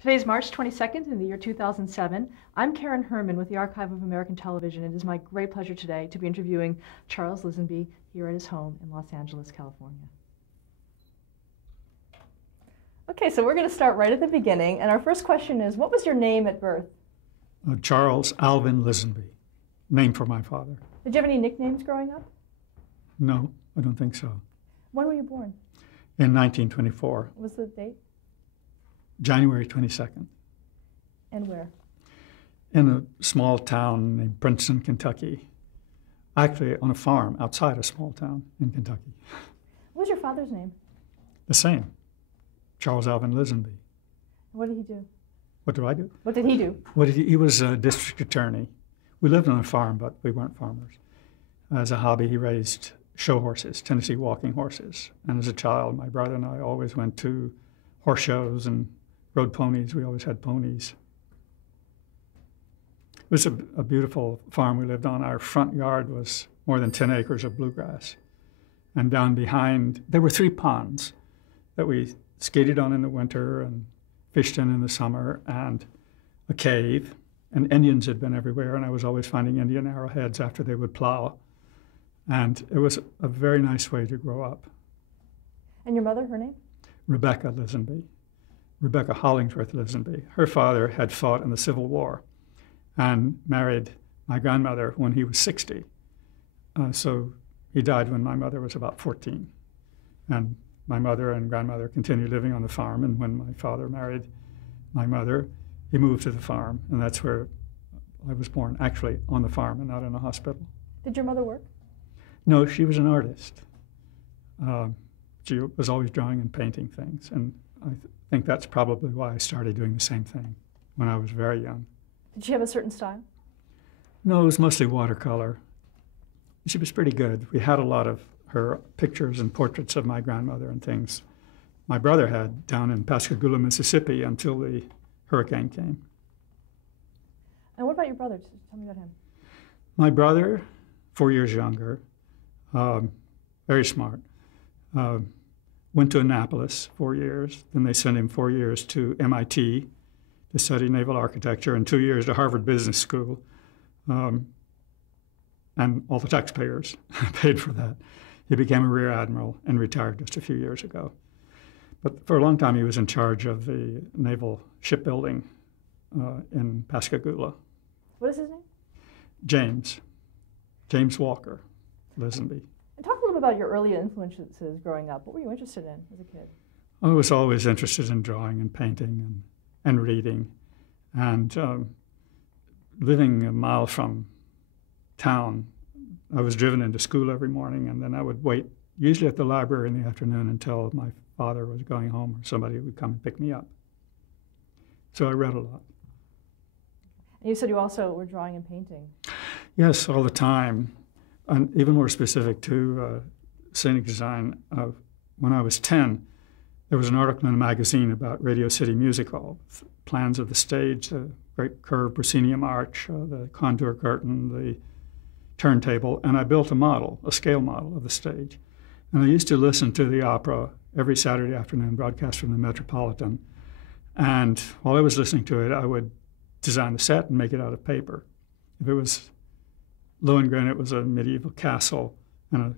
Today is March 22nd in the year 2007. I'm Karen Herman with the Archive of American Television, and it is my great pleasure today to be interviewing Charles Lisanby here at his home in Los Angeles, California. Okay, so we're going to start right at the beginning, and our first question is, what was your name at birth? Charles Alvin Lisanby, named for my father. Did you have any nicknames growing up? No, I don't think so. When were you born? In 1924. What was the date? January 22nd. And where? In a small town named Princeton, Kentucky. Actually, on a farm outside a small town in Kentucky. What was your father's name? The same, Charles Alvin Lisanby. What did he do? What do I do? What did he do? He was a district attorney. We lived on a farm, but we weren't farmers. As a hobby, he raised show horses, Tennessee walking horses. And as a child, my brother and I always went to horse shows and rode ponies. We always had ponies. It was a beautiful farm we lived on. Our front yard was more than 10 acres of bluegrass. And down behind, there were 3 ponds that we skated on in the winter and fished in the summer, and a cave. And Indians had been everywhere, and I was always finding Indian arrowheads after they would plow. And it was a very nice way to grow up. And your mother, her name? Rebecca Lisanby. Rebecca Hollingsworth Lisanby. Her father had fought in the Civil War and married my grandmother when he was 60. So he died when my mother was about 14. And my mother and grandmother continued living on the farm, and when my father married my mother, he moved to the farm, and that's where I was born, actually on the farm and not in a hospital. Did your mother work? No, she was an artist. She was always drawing and painting things, and I think that's probably why I started doing the same thing when I was very young. Did she have a certain style? No, it was mostly watercolor. She was pretty good. We had a lot of her pictures and portraits of my grandmother and things my brother had down in Pascagoula, Mississippi until the hurricane came. And what about your brother? Tell me about him. My brother, 4 years younger, very smart, went to Annapolis 4 years. Then they sent him 4 years to MIT to study naval architecture and 2 years to Harvard Business School. And all the taxpayers paid for that. He became a rear admiral and retired just a few years ago. But for a long time, he was in charge of the naval shipbuilding in Pascagoula. What is his name? James Walker Lisanby. And talk a little about your early influences growing up. What were you interested in as a kid? I was always interested in drawing and painting and reading. And living a mile from town, I was driven into school every morning, and then I would wait, usually at the library in the afternoon, until my father was going home or somebody would come and pick me up. So I read a lot. And you said you also were drawing and painting. Yes, all the time. And even more specific to scenic design, when I was 10, there was an article in a magazine about Radio City Music Hall, plans of the stage, the great curved proscenium arch, the contour curtain, the turntable, and I built a model, a scale model of the stage. And I used to listen to the opera every Saturday afternoon, broadcast from the Metropolitan. And while I was listening to it, I would design the set and make it out of paper. If it was Lohengrin, it was a medieval castle, and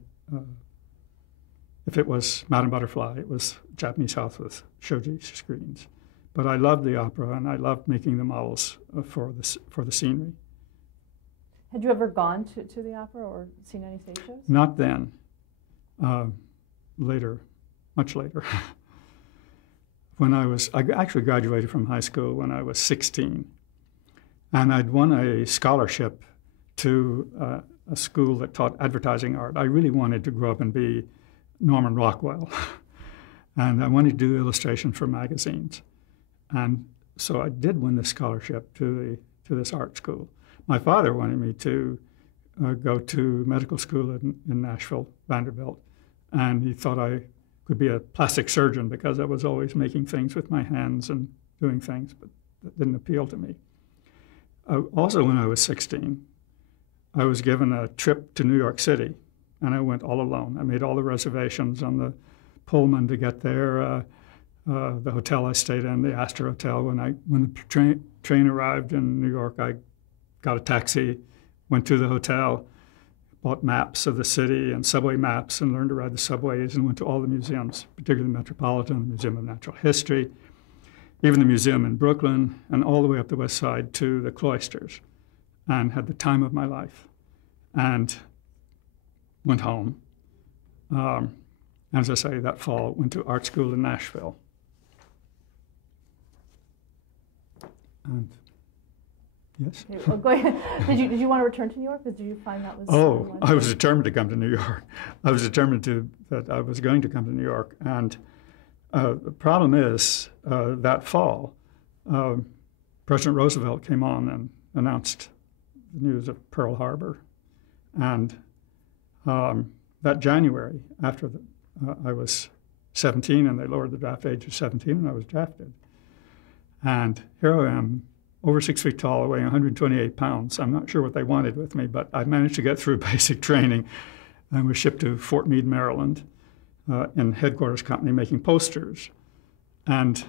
if it was Madame Butterfly, it was a Japanese house with shoji screens. But I loved the opera, and I loved making the models for the scenery. Had you ever gone to the opera or seen any stage shows? Not then. Later, much later. I actually graduated from high school when I was 16, and I'd won a scholarship to a school that taught advertising art. I really wanted to grow up and be Norman Rockwell, and I wanted to do illustration for magazines. And so I did win this scholarship to this art school. My father wanted me to go to medical school in Nashville, Vanderbilt, and he thought I could be a plastic surgeon because I was always making things with my hands and doing things, but that didn't appeal to me. Also, when I was 16, I was given a trip to New York City, and I went all alone. I made all the reservations on the Pullman to get there. the hotel I stayed in, the Astor Hotel. When the train arrived in New York, I got a taxi, went to the hotel, bought maps of the city and subway maps, and learned to ride the subways, and went to all the museums, particularly the Metropolitan, the Museum of Natural History, even the museum in Brooklyn, and all the way up the West Side to the cloisters, and had the time of my life. And went home. As I say, that fall, went to art school in Nashville. And yes? Well, go ahead. Did you want to return to New York, or did you find that was... Oh, I was determined to come to New York. I was determined that I was going to come to New York. And the problem is, that fall, President Roosevelt came on and announced the news of Pearl Harbor. And that January, after I was 17, and they lowered the draft age to 17, and I was drafted. And here I am, over 6 feet tall, weighing 128 pounds. I'm not sure what they wanted with me, but I managed to get through basic training and was shipped to Fort Meade, Maryland, in headquarters company making posters. And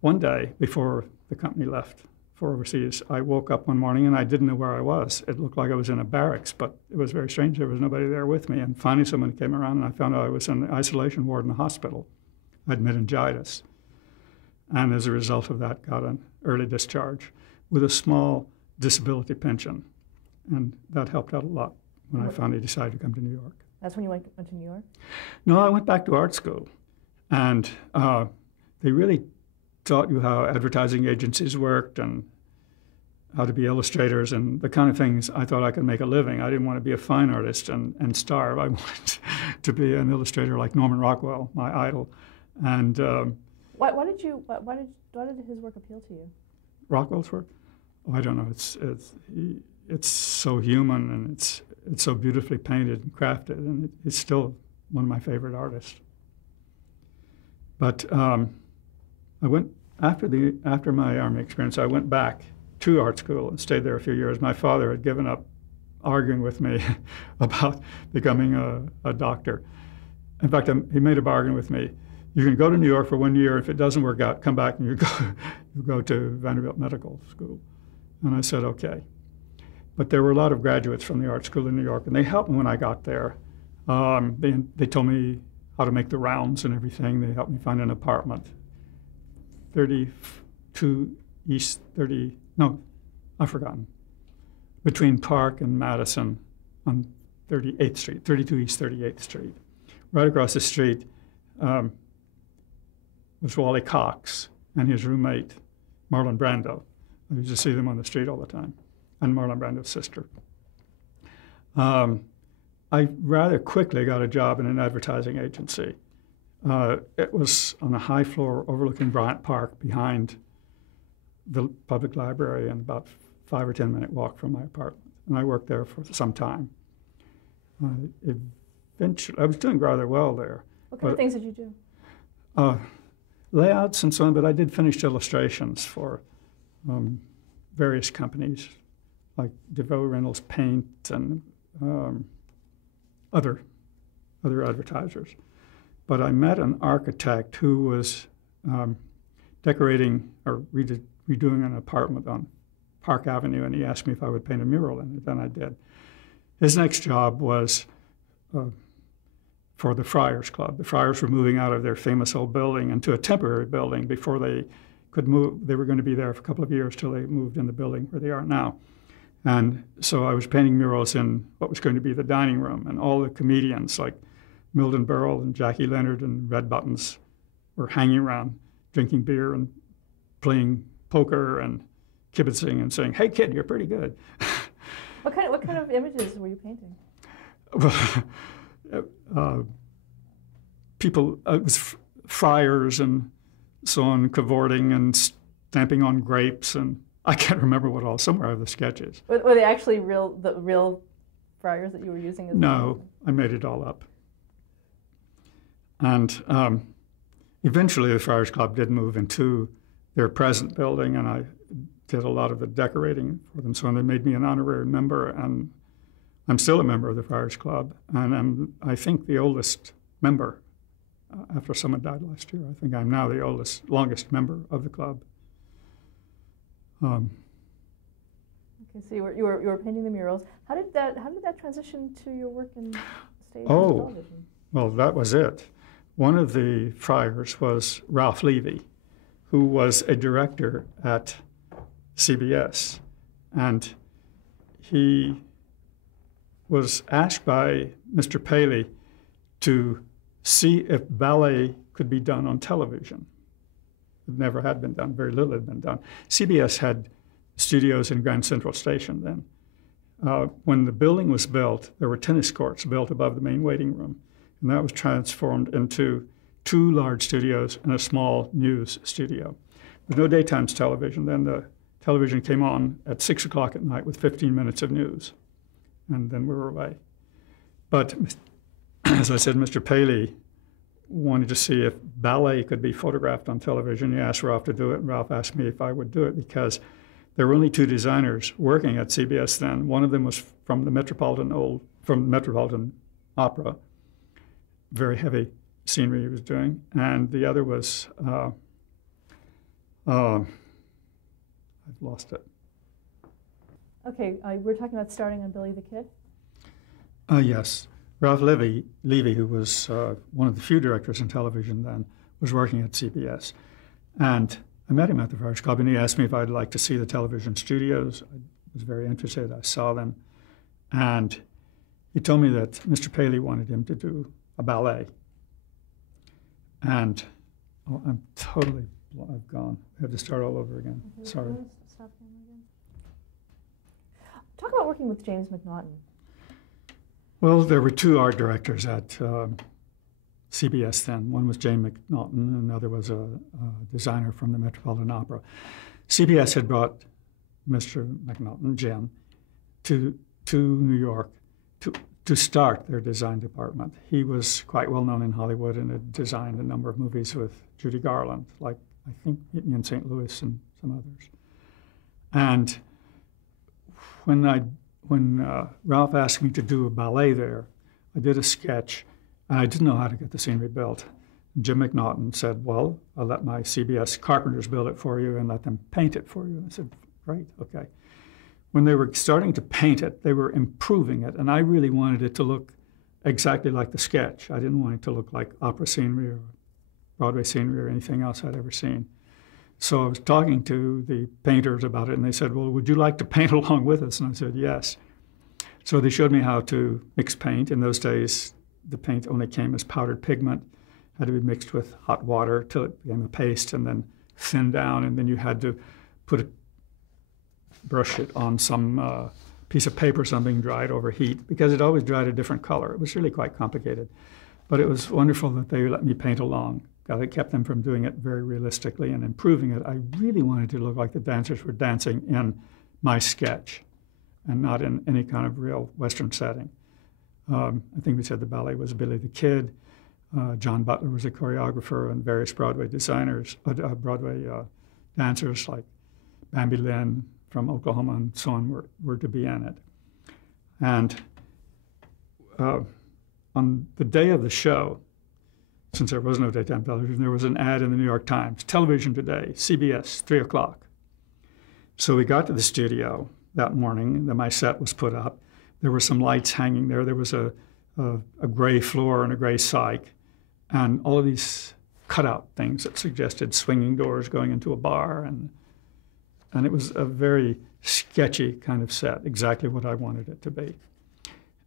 one day, before the company left for overseas, I woke up one morning and I didn't know where I was. It looked like I was in a barracks, but it was very strange. There was nobody there with me. And finally someone came around and I found out I was in the isolation ward in the hospital. I had meningitis. And as a result of that, got an early discharge with a small disability pension. And that helped out a lot when I finally decided to come to New York. That's when you went to New York? No, I went back to art school. And they really taught you how advertising agencies worked and how to be illustrators and the kind of things I thought I could make a living. I didn't want to be a fine artist and starve. I wanted to be an illustrator like Norman Rockwell, my idol. And why did his work appeal to you? Rockwell's work? Oh, I don't know. It's so human, and it's so beautifully painted and crafted, and it's still one of my favorite artists. But I went after my Army experience. I went back to art school and stayed there a few years. My father had given up arguing with me about becoming a doctor. In fact, he made a bargain with me. You can go to New York for 1 year. If it doesn't work out, come back and you go to Vanderbilt Medical School. And I said, okay. But there were a lot of graduates from the art school in New York, and they helped me when I got there. They told me how to make the rounds and everything. They helped me find an apartment. 32 East 30, no, I've forgotten. Between Park and Madison on 38th Street, 32 East 38th Street. Right across the street was Wally Cox and his roommate, Marlon Brando. I used to see them on the street all the time, and Marlon Brando's sister. I rather quickly got a job in an advertising agency. It was on a high floor overlooking Bryant Park behind the public library and about 5 or 10 minute walk from my apartment. And I worked there for some time. Eventually, I was doing rather well there. What kind of things did you do? Layouts and so on, but I did finished illustrations for various companies like DeVoe Reynolds Paint and other advertisers. But I met an architect who was decorating or redoing an apartment on Park Avenue, and he asked me if I would paint a mural in it, and I did. His next job was for the Friars Club. The Friars were moving out of their famous old building into a temporary building before they could move. They were going to be there for a couple of years till they moved in the building where they are now. And so I was painting murals in what was going to be the dining room, and all the comedians like Milton Berle and Jackie Leonard and Red Buttons were hanging around drinking beer and playing poker and kibitzing and saying, "Hey kid, you're pretty good." What kind of images were you painting? People, it was friars and so on, cavorting and stamping on grapes, and I can't remember what all. Somewhere I have the sketches. Were they actually the real friars that you were using? No, I made it all up. And eventually the Friars Club did move into their present building, and I did a lot of the decorating for them. So they made me an honorary member, and I'm still a member of the Friars Club, and I'm, I think, the oldest member after someone died last year. I think I'm now the longest member of the club. Okay, so you were painting the murals. How did that transition to your work in stage and television? Well, that was it. One of the friars was Ralph Levy, who was a director at CBS, and he was asked by Mr. Paley to see if ballet could be done on television. It never had been done, very little had been done. CBS had studios in Grand Central Station then. When the building was built, there were tennis courts built above the main waiting room, and that was transformed into 2 large studios and a small news studio. With no daytime television, then the television came on at 6 o'clock at night with 15 minutes of news, and then we were away. But as I said, Mr. Paley wanted to see if ballet could be photographed on television. He asked Ralph to do it, and Ralph asked me if I would do it because there were only 2 designers working at CBS then. One of them was from the Metropolitan Opera, very heavy scenery he was doing, and the other was, I've lost it. Okay, we're talking about starting on Billy the Kid? Yes. Ralph Levy, who was one of the few directors in television then, was working at CBS. And I met him at the Friars Club, and he asked me if I'd like to see the television studios. I was very interested. I saw them. And he told me that Mr. Paley wanted him to do a ballet. And I've gone. I have to start all over again. Okay, sorry. Stop again. Talk about working with James McNaughton. Well, there were 2 art directors at CBS then. One was Jane McNaughton, and another was a designer from the Metropolitan Opera. CBS had brought Mr. McNaughton, Jim, to New York to start their design department. He was quite well known in Hollywood and had designed a number of movies with Judy Garland, like I think Meet Me in St. Louis and some others. And when Ralph asked me to do a ballet there, I did a sketch, and I didn't know how to get the scenery built. And Jim McNaughton said, well, I'll let my CBS carpenters build it for you and let them paint it for you. And I said, great, okay. When they were starting to paint it, they were improving it, and I really wanted it to look exactly like the sketch. I didn't want it to look like opera scenery or Broadway scenery or anything else I'd ever seen. So I was talking to the painters about it, and they said, well, would you like to paint along with us? And I said, yes. So they showed me how to mix paint. In those days, the paint only came as powdered pigment, had to be mixed with hot water till it became a paste and then thinned down, and then you had to brush it on some piece of paper, something dried over heat, because it always dried a different color. It was really quite complicated. But it was wonderful that they let me paint along. It kept them from doing it very realistically and improving it. I really wanted to look like the dancers were dancing in my sketch and not in any kind of real Western setting. I think we said the ballet was Billy the Kid. John Butler was a choreographer, and various Broadway designers, Broadway dancers like Bambi Lynn from Oklahoma and so on were to be in it. And on the day of the show, since there was no daytime television, there was an ad in the New York Times, television today, CBS, 3 o'clock. So we got to the studio that morning, and my set was put up. There were some lights hanging there. There was a gray floor and a gray cyc, and all of these cutout things that suggested swinging doors going into a bar, and it was a very sketchy kind of set, exactly what I wanted it to be.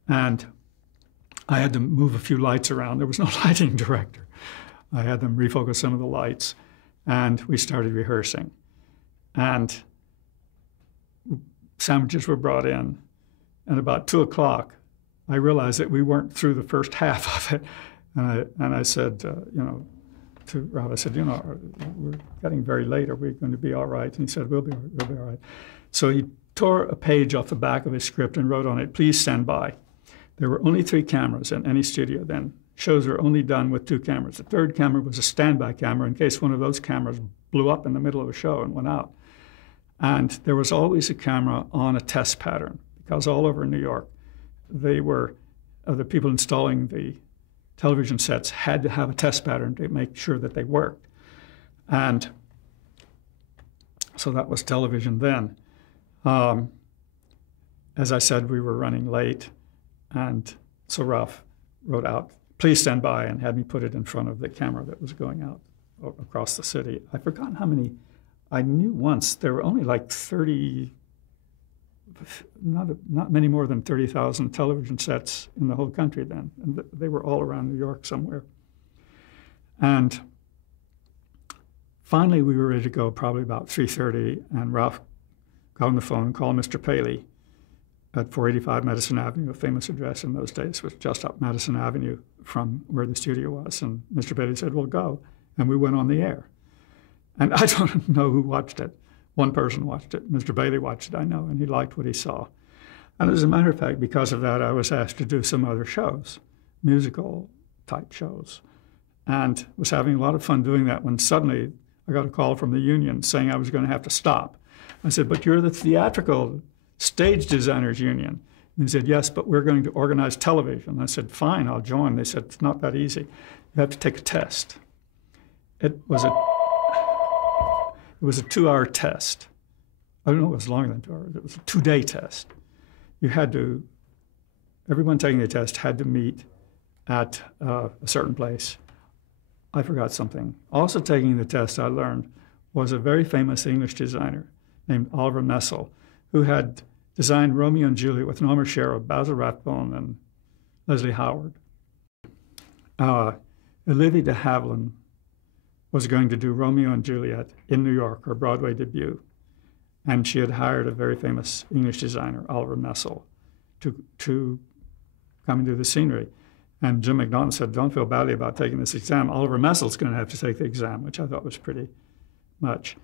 And I had to move a few lights around. There was no lighting director. I had them refocus some of the lights, and we started rehearsing. And sandwiches were brought in, and about 2 o'clock, I realized that we weren't through the first half of it. And I said, to Rob, I said, we're getting very late. Are we going to be all right? And he said, we'll be all right. So he tore a page off the back of his script and wrote on it, please stand by. There were only 3 cameras in any studio then. Shows were only done with 2 cameras. The third camera was a standby camera in case one of those cameras blew up in the middle of a show and went out. And there was always a camera on a test pattern, because all over New York, they were the people installing the television sets had to have a test pattern to make sure that they worked. And so that was television then. As I said, we were running late, and so Ralph wrote out, "Please stand by," and had me put it in front of the camera that was going out across the city. I've forgotten how many. I knew once there were only like 30, not many more than 30,000 television sets in the whole country then, and they were all around New York somewhere. And finally, we were ready to go, probably about 3:30, and Ralph got on the phone and called Mr. Paley at 485 Madison Avenue, a famous address in those days, was just up Madison Avenue from where the studio was. And Mr. Paley said, "Well, go." And we went on the air. And I don't know who watched it. One person watched it. Mr. Bailey watched it, I know, and he liked what he saw. And as a matter of fact, because of that, I was asked to do some other shows, musical type shows, and was having a lot of fun doing that when suddenly I got a call from the union saying I was going to have to stop. I said, "But you're the theatrical stage designers union." And they said, "Yes, but we're going to organize television." I said, "Fine, I'll join." They said, "It's not that easy. You have to take a test." It was a 2-hour test. I don't know, it was longer than 2 hours. It was a 2-day test. You had to, everyone taking the test had to meet at a certain place. I forgot something. Also taking the test, I learned, was a very famous English designer named Oliver Messel, who had designed Romeo and Juliet with Norma Sherrow, Basil Rathbone, and Leslie Howard. Olivia de Havilland was going to do Romeo and Juliet in New York, her Broadway debut. And she had hired a very famous English designer, Oliver Messel, to come and do the scenery. And Jim McDonald said, "Don't feel badly about taking this exam. Oliver Messel's going to have to take the exam," which I thought was pretty much.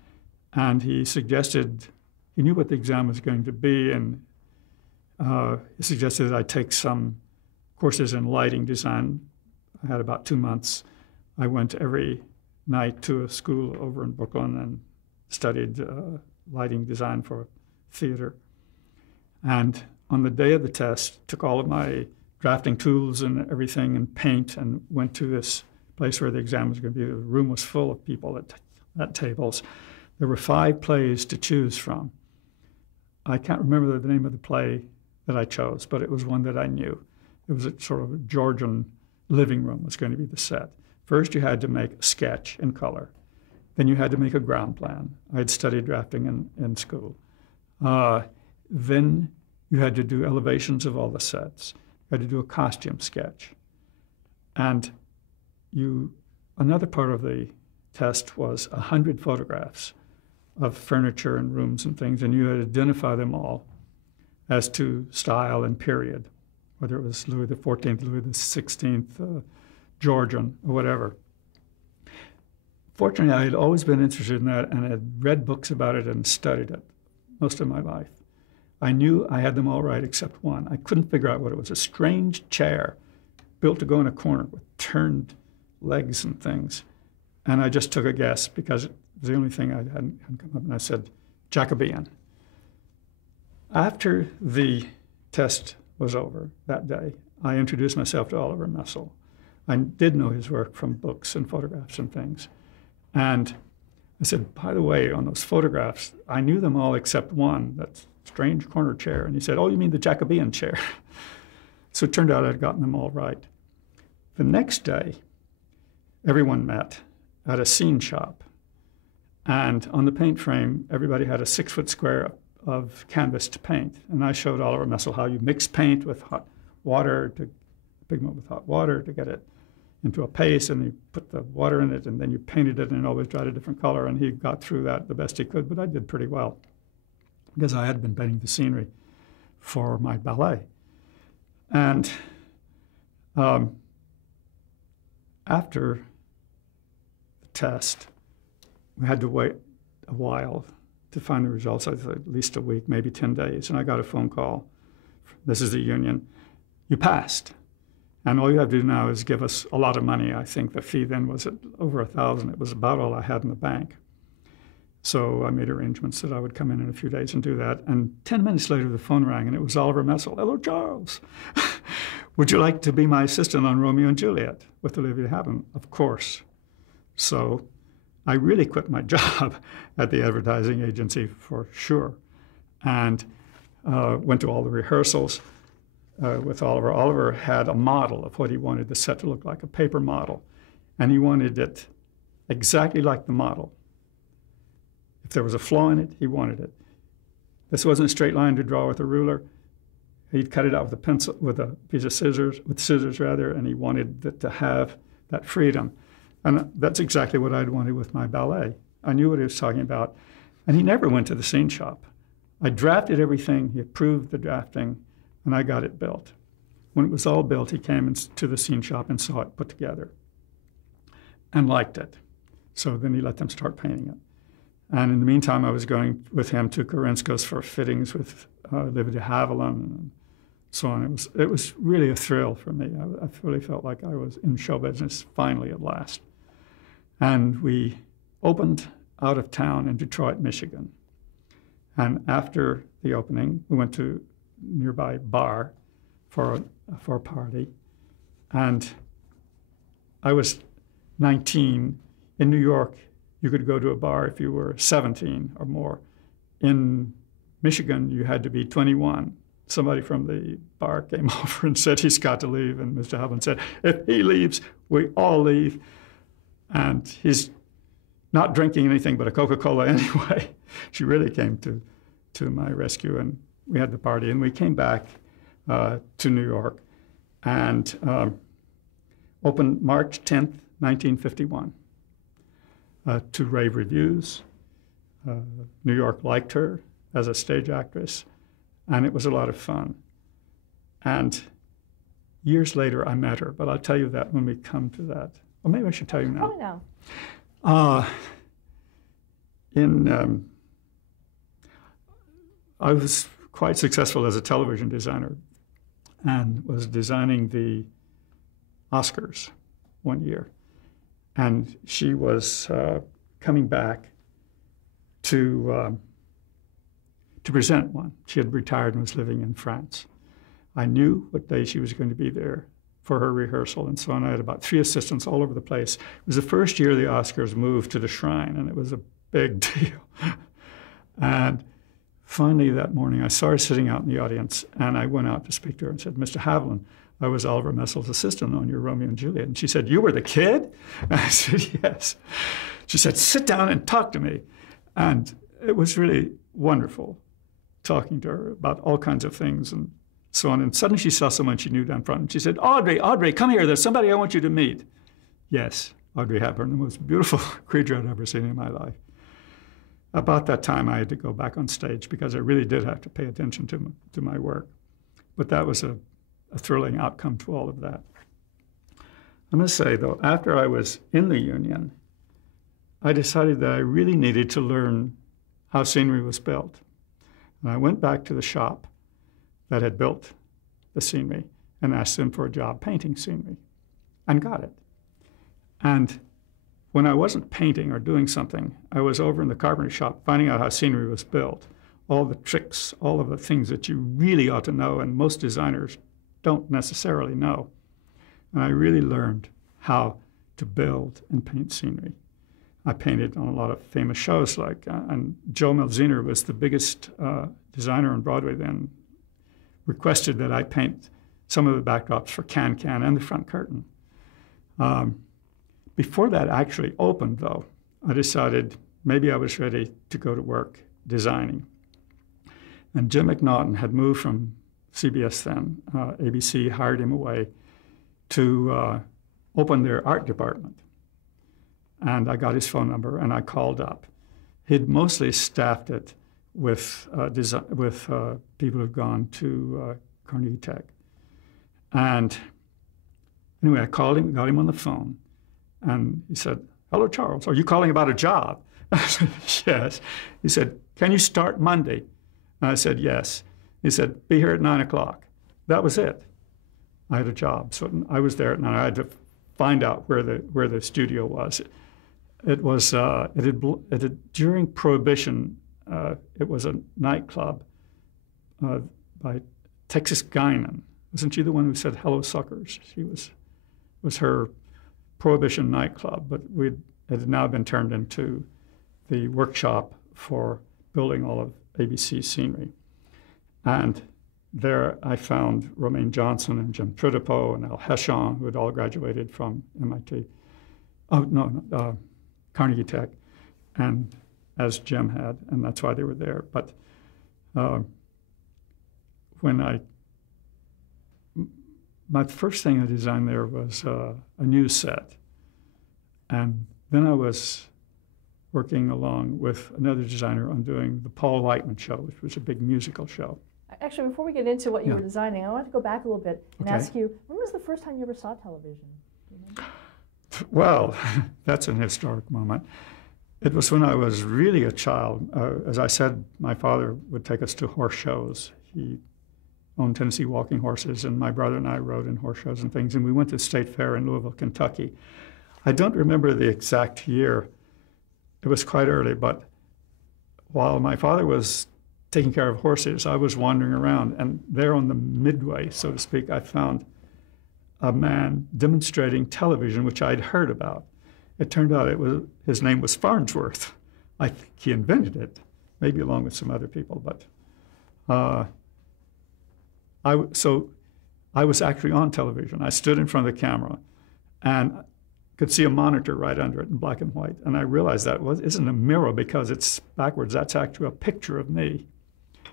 And he suggested, he knew what the exam was going to be, and he suggested that I take some courses in lighting design. I had about 2 months. I went every night to a school over in Brooklyn and studied lighting design for theater. And on the day of the test, took all of my drafting tools and everything and paint and went to this place where the exam was going to be. The room was full of people at tables. There were 5 plays to choose from. I can't remember the name of the play that I chose, but it was one that I knew. It was a sort of a Georgian living room was going to be the set. First, you had to make a sketch in color. Then you had to make a ground plan. I had studied drafting in school. Then you had to do elevations of all the sets. You had to do a costume sketch. And another part of the test was 100 photographs of furniture and rooms and things, and you had to identify them all as to style and period, whether it was Louis XIV, Louis XVI, Georgian, or whatever. Fortunately, I had always been interested in that and had read books about it and studied it most of my life. I knew I had them all right except one. I couldn't figure out what it was. A strange chair built to go in a corner with turned legs and things. And I just took a guess because it was the only thing I hadn't come up, and I said, Jacobean. After the test was over that day, I introduced myself to Oliver Messel. I did know his work from books and photographs and things. And I said, "By the way, on those photographs, I knew them all except one, that strange corner chair." And he said, "Oh, you mean the Jacobean chair?" So it turned out I'd gotten them all right. The next day, everyone met at a scene shop. And on the paint frame, everybody had a 6-foot square of canvas to paint. And I showed Oliver Messel how you mix paint with hot water, pigment with hot water to get it into a paste, and you put the water in it, and then you painted it, and it always dried a different color. And he got through that the best he could, but I did pretty well because I had been painting the scenery for my ballet. And after the test, we had to wait a while to find the results. I thought at least a week, maybe 10 days. And I got a phone call. This is the union. "You passed. And all you have to do now is give us a lot of money." I think the fee then was at over $1,000. It was about all I had in the bank. So I made arrangements that I would come in a few days and do that. And 10 minutes later, the phone rang, and it was Oliver Messel. "Hello, Charles. would you like to be my assistant on Romeo and Juliet with Olivia Havilland? Of course. So I really quit my job at the advertising agency for sure, and went to all the rehearsals with Oliver. Oliver had a model of what he wanted the set to look like, a paper model, and he wanted it exactly like the model. If there was a flaw in it, he wanted it. This wasn't a straight line to draw with a ruler. He'd cut it out with a pencil, with a piece of scissors, and he wanted it to have that freedom. And that's exactly what I'd wanted with my ballet. I knew what he was talking about. And he never went to the scene shop. I drafted everything, he approved the drafting, and I got it built. When it was all built, he came to the scene shop and saw it put together and liked it. So then he let them start painting it. And in the meantime, I was going with him to Korinska's for fittings with Olivia Havilland and so on. It was really a thrill for me. I really felt like I was in show business finally at last. And we opened out of town in Detroit, Michigan. And after the opening, we went to a nearby bar for a party. And I was 19. In New York, you could go to a bar if you were 17 or more. In Michigan, you had to be 21. Somebody from the bar came over and said he's got to leave, and Mr. Havilland said, if he leaves, we all leave. And he's not drinking anything but a Coca-Cola anyway. She really came to my rescue, and we had the party, and we came back to New York and opened March 10th, 1951, to rave reviews. New York liked her as a stage actress, and it was a lot of fun. And years later, I met her, but I'll tell you that when we come to that. Or maybe I should tell you now. Probably now. I was quite successful as a television designer and was designing the Oscars one year. And she was coming back to present one. She had retired and was living in France. I knew what day she was going to be there for her rehearsal and so on. I had about 3 assistants all over the place. It was the first year the Oscars moved to the Shrine, and it was a big deal. And finally that morning, I saw her sitting out in the audience, and I went out to speak to her and said, Mr. Havilland, I was Oliver Messel's assistant on your Romeo and Juliet. And she said, you were the kid? And I said, yes. She said, sit down and talk to me. And it was really wonderful talking to her about all kinds of things and so on. And suddenly she saw someone she knew down front, and she said, Audrey, come here. There's somebody I want you to meet. Yes, Audrey Hepburn, the most beautiful creature I'd ever seen in my life. About that time, I had to go back on stage because I really did have to pay attention to my work. But that was a thrilling outcome to all of that. I must say, though, after I was in the union, I decided that I really needed to learn how scenery was built. And I went back to the shop that had built the scenery and asked them for a job painting scenery, and got it. And when I wasn't painting or doing something, I was over in the carpenter shop finding out how scenery was built, all the tricks, all of the things that you really ought to know, and most designers don't necessarily know. And I really learned how to build and paint scenery. I painted on a lot of famous shows, and Joe Melziner was the biggest designer on Broadway then, requested that I paint some of the backdrops for Can Can and the front curtain. Before that actually opened, though, I decided maybe I was ready to go to work designing. And Jim McNaughton had moved from CBS then. ABC hired him away to open their art department. And I got his phone number, and I called up. He'd mostly staffed it with people who've gone to Carnegie Tech. And anyway, I called him, got him on the phone, and he said, hello, Charles, are you calling about a job? I said, yes. He said, can you start Monday? And I said, yes. He said, be here at 9 o'clock. That was it. I had a job. So I was there at 9. I had to find out where the studio was. It was, during Prohibition, it was a nightclub by Texas Guinan, Wasn't she the one who said "Hello, suckers"? Was her Prohibition nightclub, but it had now been turned into the workshop for building all of ABC scenery. And there I found Romaine Johnson and Jim Tridipo and Al Hession, who had all graduated from MIT. Oh, no, Carnegie Tech, and as Jim had, and that's why they were there. But my first thing I designed there was a news set. And then I was working along with another designer on doing the Paul Whiteman Show, which was a big musical show. Actually, before we get into what you were designing, I want to go back a little bit and Okay. ask you, when was the first time you ever saw television? Do you remember? Well, that's an historic moment. It was when I was really a child. As I said, my father would take us to horse shows. He owned Tennessee walking horses, and my brother and I rode in horse shows and things, and we went to the State Fair in Louisville, Kentucky. I don't remember the exact year. It was quite early, but while my father was taking care of horses, I was wandering around, and there on the midway, so to speak, I found a man demonstrating television, which I'd heard about. It turned out his name was Farnsworth. I think he invented it, maybe along with some other people, but so I was actually on television. I stood in front of the camera and could see a monitor right under it in black and white. And I realized that isn't a mirror because it's backwards. That's actually a picture of me.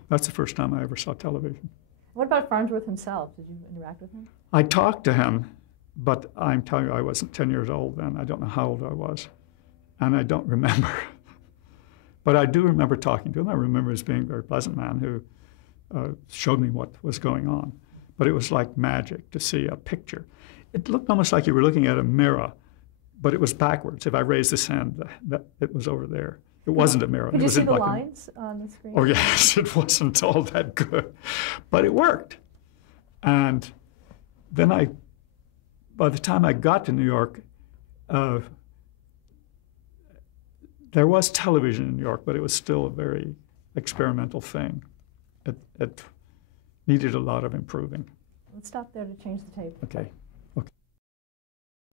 That's the first time I ever saw television. What about Farnsworth himself? Did you interact with him? I talked to him, but I'm telling you, I wasn't 10 years old then. I don't know how old I was. And I don't remember. But I do remember talking to him. I remember as being a very pleasant man who showed me what was going on. But it was like magic to see a picture. It looked almost like you were looking at a mirror, but it was backwards. If I raised this hand, it was over there. It wasn't a mirror. Could it you was see in the black lines on the screen? Oh, yes. It wasn't all that good. But it worked. And then by the time I got to New York, there was television in New York, but it was still a very experimental thing. It needed a lot of improving. Let's stop there to change the tape. Okay.